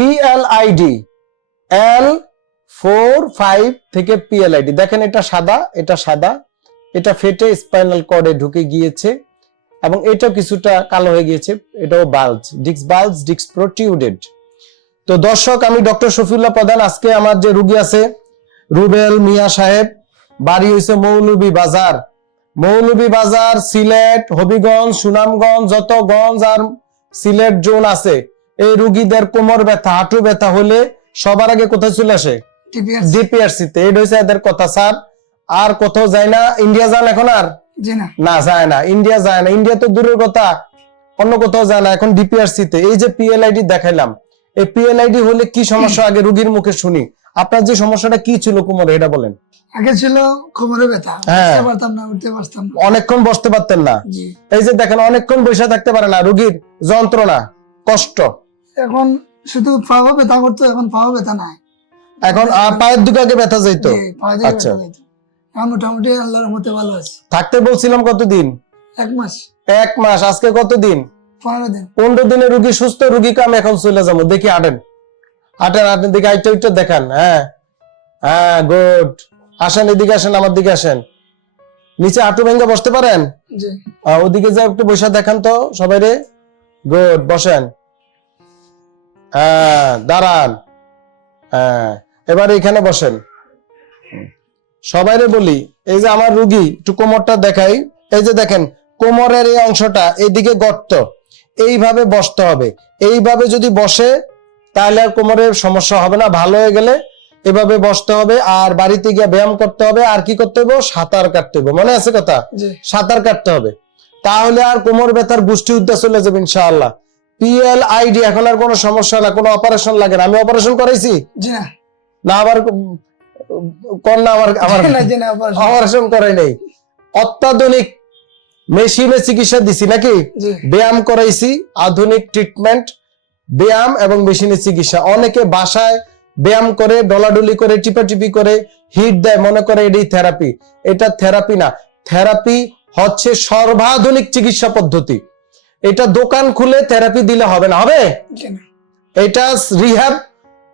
P L I D L four five থেকে PLID দেখেন এটা সাদা এটা সাদা, এটা ফেটে স্পাইনাল কর্ডে ঢুকে গিয়েছে এবং এটাও কিছুটা কালো হয়ে গিয়েছে, এটাও বাল্জ ডিক্স বাল্জ ডিক্স প্রোটিউডেড তো দর্শক, আমি ডক্টর শফিউল্লাহ প্রধান, আজকে আমার যে রুগী আছে, রুবেল মিয়া সাহেব, বাড়ি হয়েছে মৌলভী বাজার। মৌলভী বাজার, সিলেট, হবিগঞ্জ, সুনামগঞ্জ, যত গঞ্জ আর সিলেট জোন আছে এই রুগীদের কোমর ব্যথা হাঁটু ব্যথা হলে সবার আগে কোথায় চলে আসে? ডিপিআরসি। তে এটা হচ্ছে এদের কথা স্যার। আর কোথাও যায় না? ইন্ডিয়া যান এখন আর? না। যায় না। ইন্ডিয়া যায় না। ইন্ডিয়া তো দূরের কথা। অন্য কোথাও যায় না। এখন ডিপিআরসি তে এই যে পিএলআইডি দেখাইলাম এই পিএলআইডি হলে কি সমস্যা? আগে রুগীর মুখে শুনি। আপনার যে সমস্যাটা কি ছিল কোমরে এটা বলেন। আগে ছিল কোমরে ব্যথা। হ্যাঁ। উঠতে পারতাম না উঠতে পারতাম না। অনেকক্ষণ বসতে পারতেন না। এই যে দেখেন অনেকক্ষণ বসে থাকতে পারে না। রুগীর যন্ত্রণা কষ্ট। এখন শুধু পাও ব্যথা করতো এখন পাও ব্যথা নাই। এখন পায়ের দুটো আগে ব্যথা যাইতো? আচ্ছা। এখন মোটামুটি আল্লাহর মতে ভালো আছে। থাকতে বলছিলাম কতদিন? এক মাস। এক মাস আজকে কতদিন? পনেরো দিন। পনেরো দিনে রুগী সুস্থ রুগীকে আমি এখন চলে যাব। দেখি আটেন আটেন আটেন দিকে আইটা উইটা দেখান হ্যাঁ? হ্যাঁ গুড। আসেন এদিকে আসেন আমার দিকে আসেন। নিচে হাঁটু ভেঙে বসতে পারেন? ওদিকে যা একটু বসে দেখান তো সবাই রে। গুড বসেন। হ্যাঁ দাঁড়ান। হ্যাঁ এবার এখানে বসেন। সবাইরে বলি এই যে আমার রুগী একটু কোমরটা দেখাই। এই যে দেখেন কোমরের এই অংশটা এইদিকে গর্ত। এইভাবে বসতে হবে। এইভাবে যদি বসে তাহলে আর কোমরের সমস্যা হবে না ভালো হয়ে গেলে এভাবে বসতে হবে। আর বাড়িতে গিয়ে ব্যায়াম করতে হবে। আর কি করতে হবে সাঁতার কাটতে হবে মনে আছে কথা? সাঁতার কাটতে হবে। তাহলে আর কোমর ব্যথার গোষ্ঠী উদ্যা চলে যাবে ইনশাআল্লাহ। পিএল আইডি এখন আর কোনো সমস্যা না কোনো অপারেশন লাগে না। আমি অপারেশন করাইছি? না। আবার না আমার আমার। অপারেশন করাই নাই। অত্যাধুনিক মেশিনে চিকিৎসা দিছি নাকি? ব্যায়াম করাইছি আধুনিক ট্রিটমেন্ট ব্যায়াম এবং মেশিনে চিকিৎসা। অনেকে বাসায় ব্যায়াম করে ডলাডলি করে টিপাটিপি করে হিট দেয় মনে করে এটাই থেরাপি এটা থেরাপি না। থেরাপি হচ্ছে সর্বাধুনিক চিকিৎসা পদ্ধতি। এটা দোকান খুলে থেরাপি দিলে হবে না হবে? এটা রিহ্যাব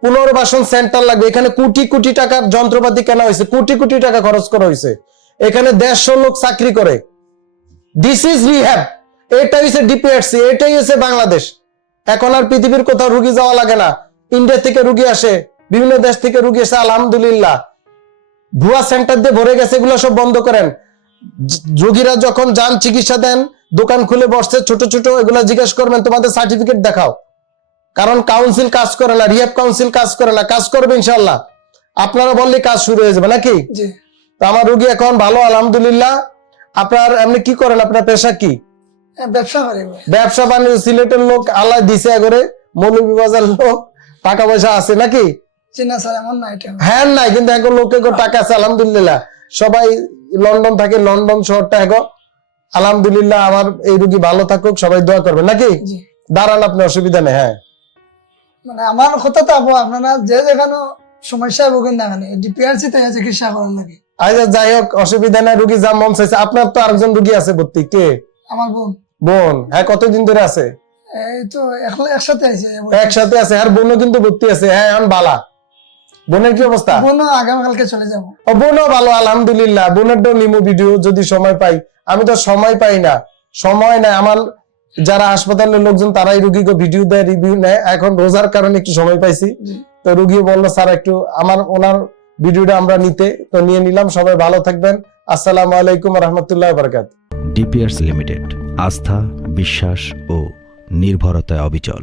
পুনর্বাসন সেন্টার লাগবে। এখানে কোটি কোটি টাকার যন্ত্রপাতি কেনা হয়েছে কোটি কোটি টাকা খরচ করা হয়েছে। এখানে দেড়শো লোক চাকরি করে। দিস ইজ রিহ্যাব এটা হচ্ছে ডিপিআরসি এটাই হচ্ছে বাংলাদেশ। এখন আর পৃথিবীর কোথাও রুগী যাওয়া লাগে না। ইন্ডিয়া থেকে রুগী আসে বিভিন্ন দেশ থেকে রুগী আসে আলহামদুলিল্লাহ। ভুয়া সেন্টার দিয়ে ভরে গেছে এগুলো সব বন্ধ করেন। রোগীরা যখন যান চিকিৎসা দেন দোকান খুলে বসছে ছোট ছোট এগুলা জিজ্ঞেস করবেন তোমাদের সার্টিফিকেট দেখাও। কারণ কাউন্সিল কাজ করে না রিহেব কাউন্সিল কাজ করে না কাজ করবে ইনশাল্লাহ আপনারা বললে কাজ শুরু হয়ে যাবে নাকি? তো আমার রুগী এখন ভালো আলহামদুলিল্লাহ। আপনার এমনি কি করেন? আপনার পেশা কি? হ্যাঁ, ব্যবসা করে ব্যবসা বাণিজ্য সিলেটের লোক আল্লাহ দিছে করে মৌলভীবাজার লোক টাকা পয়সা আছে নাকি? স্যার এমন হ্যাঁ নাই কিন্তু এখন লোকে গো টাকা আছে আলহামদুলিল্লাহ। সবাই লন্ডন থাকে লন্ডন শহরটা এখন। আলহামদুলিল্লাহ আমার এই রুগী ভালো থাকুক সবাই দোয়া করবেন। নাকি? দাঁড়ান আপনি অসুবিধা নেই হ্যাঁ। মানে আমার কথা তো আপু আপনারা যে যেখানে সমস্যা ভোগেন না কেন ডিপিআরসি তে চিকিৎসা করার লাগে। আচ্ছা যাই হোক অসুবিধা নাই রুগী যা মন চাইছে। আপনার তো আরেকজন রুগী আছে ভর্তি কে? আমার বোন। বোন। হ্যাঁ কতদিন ধরে আছে? এই তো একসাথে আছে। একসাথে আছে আর বোনও কিন্তু ভর্তি আছে। হ্যাঁ এখন বালা। বোনের কি অবস্থা? বোনও আগামীকালকে চলে যাব। ও বোনও ভালো আলহামদুলিল্লাহ। বোনের তো নিমো ভিডিও যদি সময় পাই। আমি তো সময় পাই না। সময় নাই। আমার যারা হাসপাতালের লোকজন তারাই রুগীকে ভিডিও দেয় রিভিউ নেয়। এখন রোজার কারণে একটু সময় পাইছি। তো রুগী বলল স্যার একটু আমার ওনার ভিডিওটা আমরা নিতে তো নিয়ে নিলাম। সবাই ভালো থাকবেন। আসসালামু আলাইকুম রহমতুল্লাহ বরকাত। ডিপিয়ার্স লিমিটেড আস্থা বিশ্বাস ও নির্ভরতায় অবিচল।